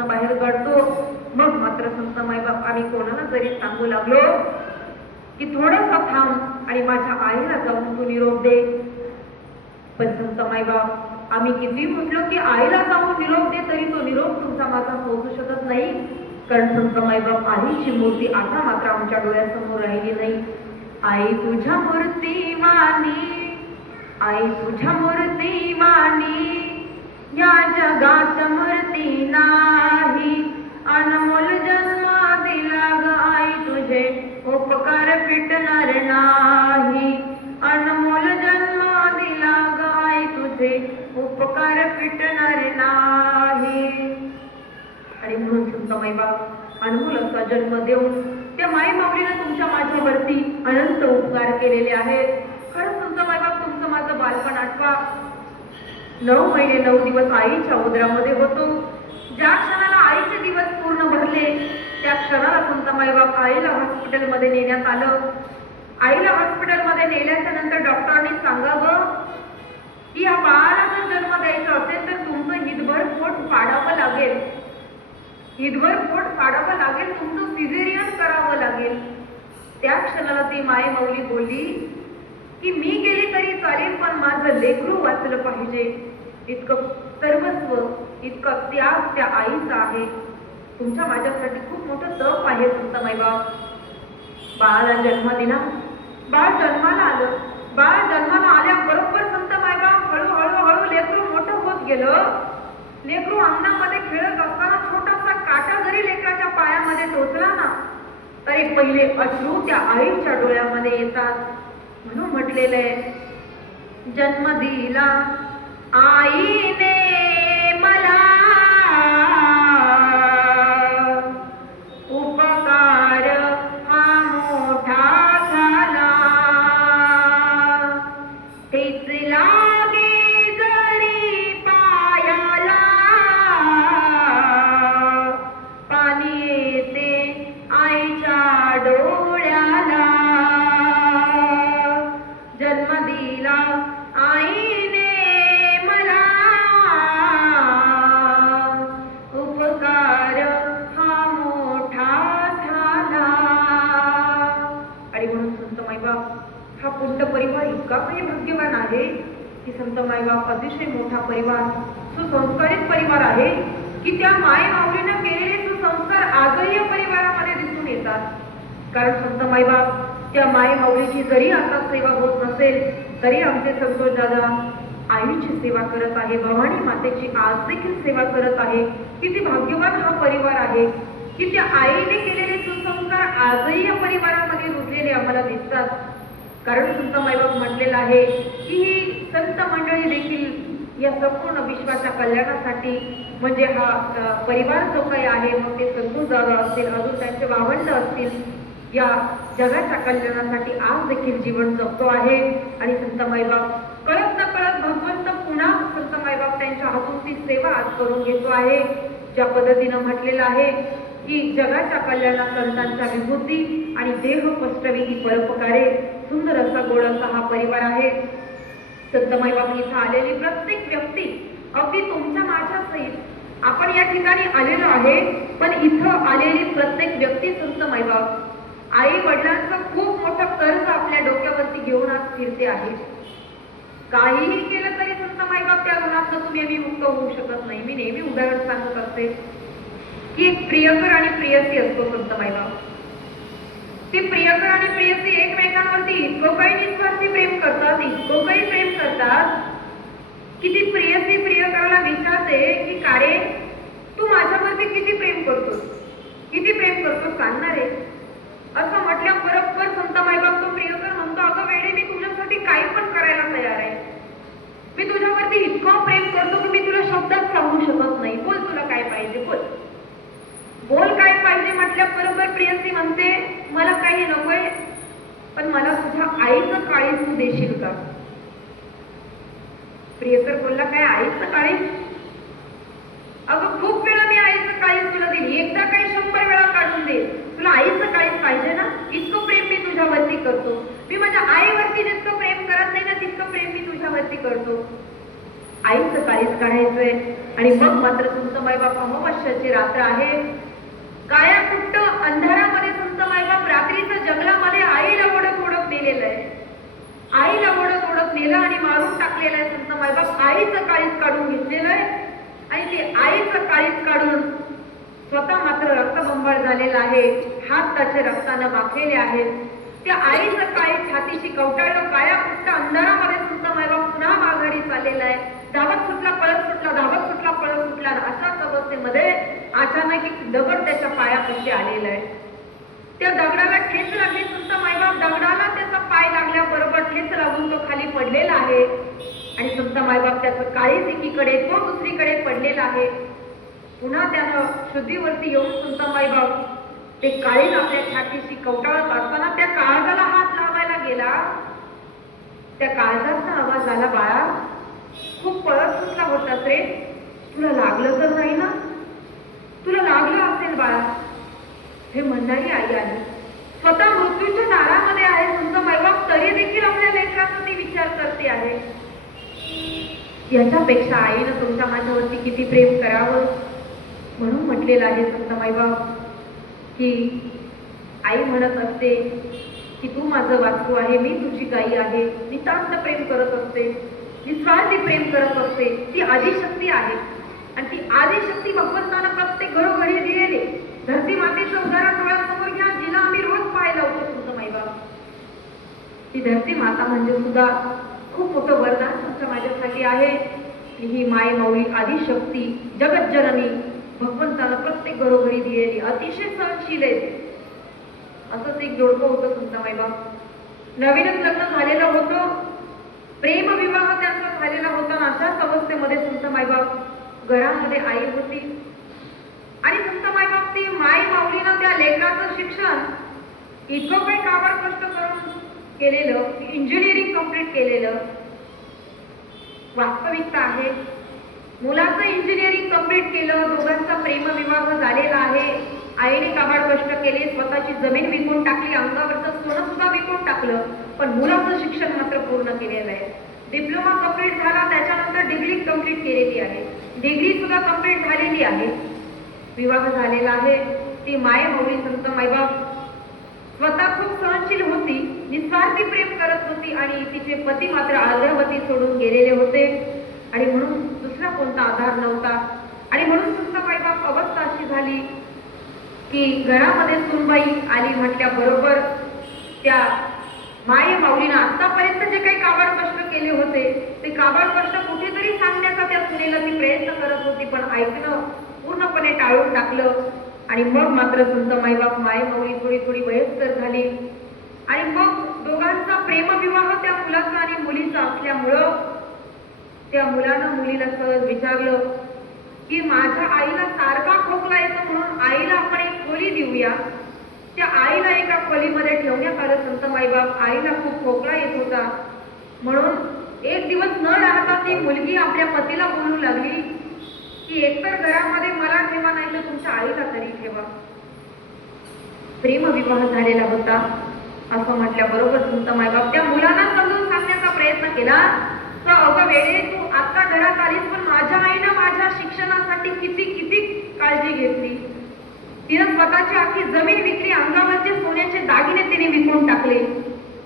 आम्ही बाहेर काढतो मग मात्र संत माईबाप आम्ही कोणाला जरी सांगू लागलो की थोडासा थांब आणि माझ्या आईला जाऊन तू निरोप दे. पण संत माईबाप आम्ही किती म्हटलो की आईला जाऊन निरोप दे तरी तो निरोप तुमचा माझा पोहोचू शकत नाही. कारण संत माईबाप आईची मूर्ती आता मात्र आमच्या डोळ्यासमोर राहिली नाही. आई तुझ्या मूर्ती मानी आई तुझ्या मूर्ती मानी. या जगात मूर्ती नाही. अनमोल जन्मा दिला ग आई तुझे उपकार फिटणार नाही. अनमोल जन्मा दिला ग आई तुझे उपकार पिटणार नाही. आणि म्हणून तुमचा माईबाप अनमोल असा जन्म देऊन त्या माई माऊलीनं तुमच्या माझ्यावरती अनंत उपकार केलेले आहेत. खरंच तुमचा माईबाप तुमचं माझं बालपण आठवा. नऊ महिने नऊ दिवस आईच्या उदरामध्ये होतो. ज्या क्षणाला आईचे दिवस पूर्ण भरले त्या क्षणाला तुमचा माईबाप आईला हॉस्पिटलमध्ये नेण्यात आलं. आईला हॉस्पिटलमध्ये नेल्याच्या नंतर डॉक्टरांनी सांगावं की या बाळाला जर जन्म द्यायचा असेल तर तुमचं हितभर पोट फाडावं लागेल. हितभर पोट फाडावं लागेल तुमचं सिझेरियन करावं लागेल. त्या क्षणाला ती माय माऊली बोलली की मी गेली तरी चालेल पण माझं लेकरू वाचलं पाहिजे. इतकं सर्वस्व इतका त्याग त्या आईचा आहे. तुमच्या माझ्यासाठी खूप मोठं तप आहे संत माईबाप बाळाला जन्म दिला बाळ जन्माला आलं. बाळ जन्माला आल्याबरोबर संत मायबाप हळूहळू हळू लेकरू मोठं होत गेलं. लेकरू अंगणामध्ये खेळत असताना छोटासा काटा जरी लेकराच्या पायामध्ये टोचला ना तरी पहिले अश्रू त्या आईच्या डोळ्यामध्ये येतात. म्हणून म्हटलेलं आहे जन्म दिला आईने हा पुंड परिवार इतका काही भाग्यवान आहे की संत मायबाप अतिशय मोठा परिवार सुसंस्कारित परिवार आहे की त्या माय माऊलीनं केलेले सुसंस्कार आजही या परिवारामध्ये दिसून येतात. कारण संत मायबाप त्या माय माऊलीची जरी आता सेवा होत नसेल तरी आमचे संतोष दादा आईची सेवा करत आहे भवानी मातेची आज देखील सेवा करत आहे. किती भाग्यवान हा परिवार आहे की त्या आईने केलेले सुसंस्कार आजही या परिवारामध्ये रुजलेले आम्हाला दिसतात. कारण तुमचा माईबाप म्हटलेलं आहे की ही संत मंडळी देखील या संपूर्ण विश्वाच्या कल्याणासाठी म्हणजे हा परिवार जो काही आहे मग ते संतोष दादा असतील अजून त्यांचे भावंड असतील या जगाच्या कल्याणासाठी आज देखील जीवन जगतो आहे. आणि संत माईबाप कळत न कळत भगवंत पुन्हा संत माईबाप त्यांच्या हातून ती सेवा आज करून घेतो आहे. ज्या पद्धतीनं म्हटलेलं आहे की जगाच्या कल्याणात संतांच्या विभूती आणि देह कष्टविधी परोपकारे सुंदर असा गोड असा हा परिवार आहे. संत माईबाप इथं आलेली प्रत्येक व्यक्ती अगदी तुमच्या माझ्या सहित आपण या ठिकाणी आलेलो आहे पण इथं आलेली प्रत्येक व्यक्ती संत माईबाप आई वडिलांचं खूप मोठं कर्ज आपल्या डोक्यावरती घेऊन आज फिरते आहे. काहीही केलं तरी संत माईबाप त्या ऋणातनं तुम्ही आम्ही मुक्त होऊ शकत नाही. मी नेहमी उदाहरण सांगत असते की एक प्रियकर आणि प्रियसी असतो संत माईबाप ती प्रियकर आणि प्रियसी एकमेकांवरती इतकं काही निस्वार्थी प्रेम करतात इतकं काही प्रेम करतात की ती प्रियसी प्रियकराला विचारते की कारे तू माझ्यावरती किती प्रेम करतोस? किती प्रेम करतोस? सांगणार आहे. असं म्हटल्या बरोबर संत माईबाप तो प्रियकर म्हणतो अगं वेळे मी तुझ्यासाठी काही पण करायला तयार आहे. मी तुझ्यावरती इतकं प्रेम करतो की मी तुला शब्दात सांगू शकत नाही. बोल तुला काय पाहिजे बोल. बोल काय पाहिजे? म्हटल्या बरोबर प्रियसी म्हणते मला काही नकोय पण मला तुझ्या आईचं काळी तू देशील का? प्रियकर बोलला काय आईचं काळी? अगं खूप वेळा मी आईचं काळीज तुला देईल. एकदा काही शंभर वेळा काढून दे. तुला आईचं काळीज पाहिजे ना? इतकं प्रेम मी तुझ्यावरती करतो. मी माझ्या आईवरती जितकं प्रेम करत नाही ना तितकं प्रेम मी तुझ्यावरती करतो. आईचं काळीच काढायचंय. आणि मग मात्र तुमचं मैबाप अमावस्याची रात्र आहे. काया कुट्ट अंधारामध्ये तिथं जंगलामध्ये आईला ओढत ओढत नेलेलं आहे. आईला ओढत ओढत नेलं आणि मारून टाकलेलं आहे संत मायबाप आईचं काळीच काढून घेतलेलं आहे. आणि ते आईचं काळीच काढून स्वतः मात्र रक्तबंबाळ झालेला आहे. हात त्याचे रक्तानं माखलेले आहेत. त्या आईचं काळी छातीशी कवटाळलं. काळ्या कुट्ट अंधारामध्ये सुद्धा मायबाप पुन्हा माघारी चाललेला आहे. धावत सुटला पळत सुटला धावत सुटला पळत सुटला. अशाच अवस्थेमध्ये अचानक एक दगड त्याच्या पायापाशी आलेला आहे. त्या दगडाला ठेच लागली तुमचा मायबाप दगडाला त्याचा पाय लागल्याबरोबर ठेच लागून तो खाली पडलेला आहे. आणि तुमचा मायबाप त्याचं काळीच एकीकडे तो दुसरीकडे पडलेला आहे. पुन्हा त्यानं शुद्धीवरती येऊन तुमचा मायबाप ते काळीन आपल्या छातीशी कवटाळत असताना त्या काळजाला हात लावायला गेला. त्या काळजाचा आवाज आला बाळा खूप पळत सुटला होतास रे. तुला लागलं तर नाही ना? तुला लागलं असेल बाळा. हे म्हणणारी आई आहे. स्वतः मृत्यूच्या दारामध्ये आहे. तुमचं मैबाप तरी देखील आपल्या लेकराचा ती विचार करते आहे. याच्यापेक्षा आईनं तुमच्या माझ्यावरती किती प्रेम करावं? म्हणून म्हटलेलं आहे संत माईबाप की आई म्हणत असते की तू माझं वाचू आहे मी तुझी गाई आहे. नितांत प्रेम करत असते. निस्वार्थी प्रेम करत असते. ती आदिशक्ती आहे. आणि ती आदिशक्ती भगवंतानं प्रत्येक घरोघरी दिलेली धरती मातेचं उदाहरण डोळ्यासमोर घ्या जिला आम्ही रोज पाहायला होतो तुमचं माईबाप ती धरती माता म्हणजे सुद्धा खूप मोठं वरदान तुमच्या माझ्यासाठी आहे. ही माय माऊली आदिशक्ती जगज्जननी भगवंताला प्रत्येक घरोघरी दिलेली अतिशय सहनशील आहे. असंच एक जोडपं होतं तुमचा माईबाप नवीनच लग्न झालेलं होतं. प्रेमविवाह त्यांचा झालेला होता अशाच अवस्थेमध्ये तुमचा माईबाप घरामध्ये आई होती आणि तुमचा मायबाप ती माई माऊलीनं त्या लेकराचं शिक्षण इतकं काही काबाड कष्ट करून केलेलं इंजिनिअरिंग कंप्लीट केलेलं वास्तविकता आहे. मुलाचं इंजिनिअरिंग कंप्लीट केलं दोघांचा प्रेमविवाह झालेला आहे. आईने काबाड कष्ट केले स्वतःची जमीन विकून टाकली अंगावरचं सोनं सुद्धा विकून टाकलं पण मुलाचं शिक्षण मात्र पूर्ण केलेलं आहे. डिप्लोमा कंप्लीट झाला त्याच्यानंतर डिग्री कंप्लीट केलेली आहे. डिग्री सुद्धा कंप्लीट झालेली आहे. विवाह झालेला आहे. ती माय मौली संत मायबाप स्वतः खूप सहनशील होती निस्वार्थी प्रेम करत होती आणि तिचे पती मात्र आग्रवती सोडून गेलेले होते. आणि म्हणून दुसरा कोणता आधार नव्हता. आणि म्हणून तुमचा मायबाप अवस्था अशी झाली की घरामध्ये सुनबाई आली म्हटल्याबरोबर त्या माय माऊलीनं आतापर्यंत जे काही काबाड कष्ट केले होते ते काबाड कष्ट कुठेतरी सांगण्याचा त्या सुनेला ती प्रयत्न करत होती पण ऐकणं पूर्णपणे टाळून टाकलं. आणि मग मात्र संत माईबाप माय माऊली थोडी थोडी वयस्कर झाली. आणि मग दोघांचा प्रेमविवाह त्या मुलाचा आणि मुलीचा असल्यामुळं त्या मुलानं मुलीला सहज विचारलं की माझ्या आईला सारखा खोकला येतो म्हणून आईला आपण एक खोली देऊया. त्या आईला एका खोलीमध्ये ठेवण्यात आलं संत माईबाप. आईला खूप खोकला येत होता. म्हणून एक दिवस न राहता ती मुलगी आपल्या पतीला बोलू लागली की एकतर घरामध्ये मला तुमच्या आईला तरी ठेवा. प्रेमविवाह झालेला होता. असं म्हटल्याबरोबर तुमचा मायबाप त्या मुलांना समजून सांगण्याचा प्रयत्न केला. तर अगं वेळे तू आता घरात आलीस पण माझ्या आईनं माझ्या शिक्षणासाठी किती किती काळजी घेतली? तिनं स्वतःची अख्खी जमीन विकली अंगावरचे सोन्याचे दागिने तिने विकून टाकले.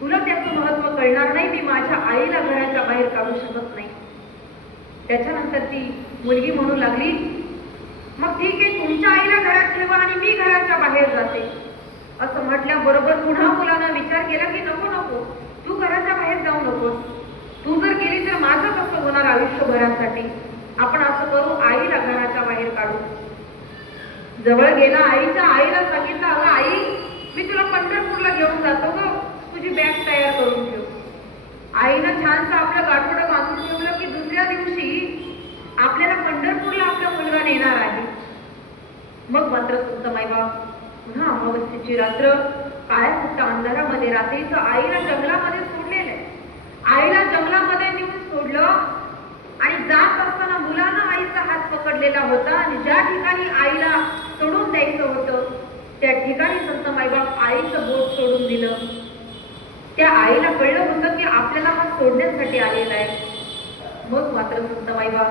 तुला त्याचं महत्त्व कळणार नाही मी माझ्या आईला घराच्या बाहेर काढू शकत नाही. त्याच्यानंतर ती मुलगी म्हणू लागली मग ठीक आहे तुमच्या आईला घरात ठेवा आणि मी घराच्या बाहेर जाते. असं म्हटल्याबरोबर पुन्हा मुलानं विचार केला की नको नको. तू घराच्या बाहेर जाऊ नकोस. तू जर गेली तर माझं कसं होणार आयुष्यभरासाठी? आपण असं करू आईला घराच्या बाहेर काढू. जवळ गेला आईच्या आईला सांगितलं अगं आई मी तुला पंढरपूरला घेऊन जातो ग. तुझी बॅग तयार करून ठेव. आईनं छानसं आपलं गाठोडं बांधून ठेवलं की दुसऱ्या दिवशी आपल्याला पंढरपूरला आपला मुलगा नेणार आहे. मग मात्र तुमचा मायबाप पुन्हा अमावस्येची रात्र काळ्या कुट्ट अंधारामध्ये रात्रीचं आईला जंगलामध्ये सोडलेलं आहे. आईला जंगलामध्ये नेऊन सोडलं आणि जात असताना मुलानं आईचा हात पकडलेला होता आणि ज्या ठिकाणी आईला सोडून द्यायचं होतं त्या ठिकाणी संत मायबाप आईचं बोट सोडून दिलं. त्या आईला कळलं होतं की आपल्याला हा सोडण्यासाठी आलेला आहे. मग मात्र संतमाईबा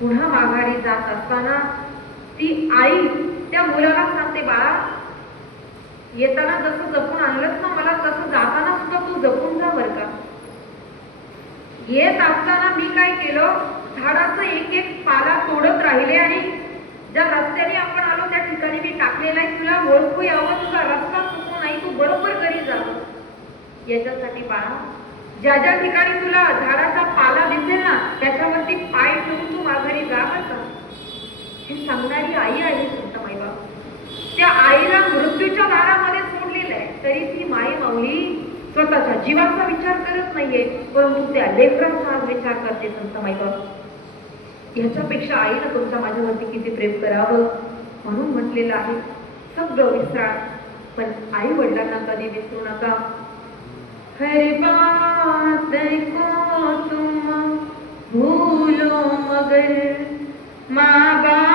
पुन्हा माघारी जात असताना ती आई त्या मुलाला सांगते बाळा येताना जसं जपून आणलंच ना मला तसं जाताना सुद्धा तू जपून जा बरं का. येत असताना मी काय केलं झाडाचं एक एक पाला तोडत राहिले आणि ज्या रस्त्याने आपण आलो त्या ठिकाणी मी टाकलेला आहे. तुला ओळखू यावं तुझा रस्ता चुकू नाही तू बरोबर घरी जावं याच्यासाठी बाळा ज्या ज्या ठिकाणी तुला झाडाचा पाला दिसेल ना त्याच्यावरती पाय ठेवून तू माघारी जा बरं का. ही सांगणारी आई आहे संत माईबा त्या आईला मृत्यूच्या दारामध्ये सोडलेलं आहे. तरी ती माई माऊली स्वतःच्या जीवाचा विचार करत नाहीये परंतु त्या लेकराचा आज विचार करते संत माईबा ह्याच्यापेक्षा आईला तुमच्या माझ्यावरती किती प्रेम करावं म्हणून म्हटलेलं आहे. सगळं विसरा पण आई वडिलांना कधी विसरू नका. हर बात को तुम भूलो मगर माँ बाप